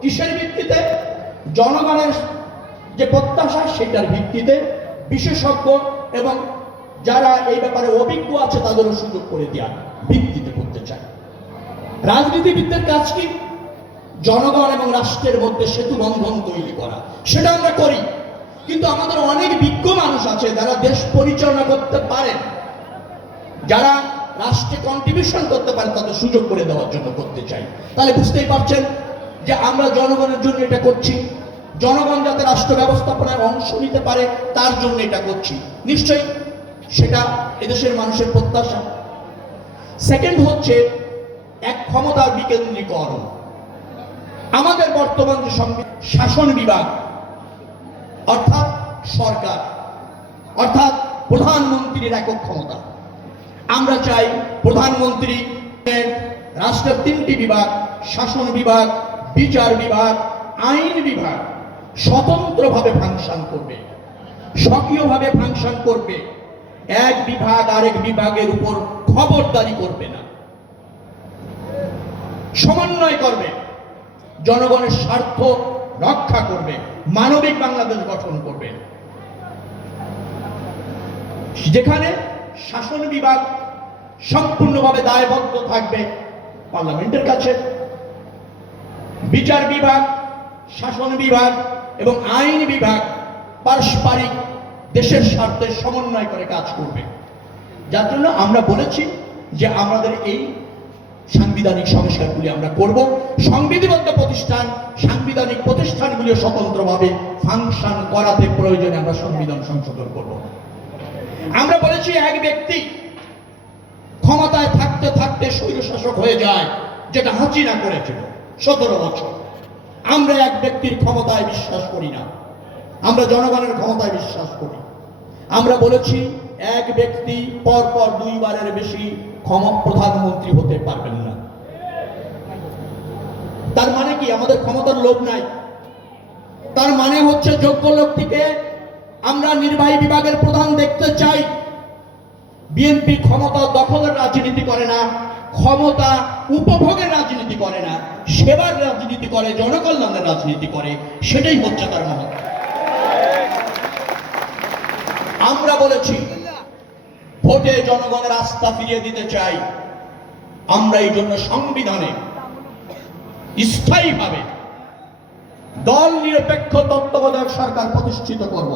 কিসের ভিত্তিতে? জনগণের যে প্রত্যাশা সেটার ভিত্তিতে বিশেষজ্ঞ এবং যারা এই ব্যাপারে অভিজ্ঞ আছে তাদেরও সুযোগ করে দেওয়ার ভিত্তিতে করতে চাই। রাজনীতিবিদদের কাজ কি? জনগণ এবং রাষ্ট্রের মধ্যে সেতু বন্ধন তৈরি করা, সেটা আমরা করি। কিন্তু আমাদের অনেক বিজ্ঞ মানুষ আছে যারা দেশ পরিচালনা করতে পারেন, যারা রাষ্ট্রে কন্ট্রিবিউশন করতে পারে, তাদের সুযোগ করে দেওয়ার জন্য করতে চাই। তাহলে বুঝতেই পারছেন যে আমরা জনগণের জন্য এটা করছি, জনগণ যাতে রাষ্ট্র ব্যবস্থাপনায় অংশ নিতে পারে তার জন্য এটা করছি। নিশ্চয়ই সেটা এদেশের মানুষের প্রত্যাশা। সেকেন্ড হচ্ছে এক ক্ষমতার বিকেন্দ্রীকরণ। আমাদের বর্তমান যে শাসন বিভাগ অর্থাৎ সরকার, অর্থাৎ প্রধানমন্ত্রীর একক ক্ষমতা। আমরা চাই প্রধানমন্ত্রী রাষ্ট্রের 3টি বিভাগ, শাসন বিভাগ, বিচার বিভাগ, আইন বিভাগ স্বতন্ত্রভাবে ফাংশন করবে, সক্রিয়ভাবে ফাংশন করবে। এক বিভাগ আরেক বিভাগের উপর খবরদারি করবে না, সমন্বয় করবে, জনগণের স্বার্থ রক্ষা করবে, মানবিক বাংলাদেশ গঠন করবে। যেখানে শাসন বিভাগ সম্পূর্ণভাবে দায়বদ্ধ থাকবে পার্লামেন্টের কাছে, বিচার বিভাগ, শাসন বিভাগ এবং আইন বিভাগ পারস্পরিক দেশের স্বার্থে সমন্বয় করে কাজ করবে। যার জন্য আমরা বলেছি যে আমাদের এই সাংবিধানিক সংস্কারগুলি আমরা করব। সংবিধিবদ্ধ প্রতিষ্ঠান, সাংবিধানিক প্রতিষ্ঠানগুলি স্বতন্ত্রভাবে ফাংশন করাতে প্রয়োজনে আমরা সংবিধান সংশোধন করব। আমরা বলেছি এক ব্যক্তি ক্ষমতায় থাকতে থাকতে স্বৈরশাসক হয়ে যায়, যেটা হাসিনা করেছিল 17 বছর। আমরা এক ব্যক্তির ক্ষমতায় বিশ্বাস করি না, আমরা জনগণের ক্ষমতায় বিশ্বাস করি। আমরা বলেছি এক ব্যক্তি পরপর 2 বারের বেশি প্রধানমন্ত্রী হতে পারবেন না। তার মানে কি আমাদের ক্ষমতার লোভ নাই? তার মানে হচ্ছে যোগ্য লোকটিকে আমরা নির্বাহী বিভাগের প্রধান দেখতে চাই। বিএনপি ক্ষমতা দখলের রাজনীতি করে না, ক্ষমতা উপভোগের রাজনীতি করে না, সেবার রাজনীতি করে, জনকল্যাণের রাজনীতি করে। সেটাই হচ্ছে তার মহত্ব। আমরা বলেছি ভোটে জনগণের আস্থা ফিরিয়ে দিতে চাই। আমরা এই জন্য সংবিধানে স্থায়ীভাবে দল নিরপেক্ষ তত্ত্বাবধায়ক সরকার প্রতিষ্ঠিত করব।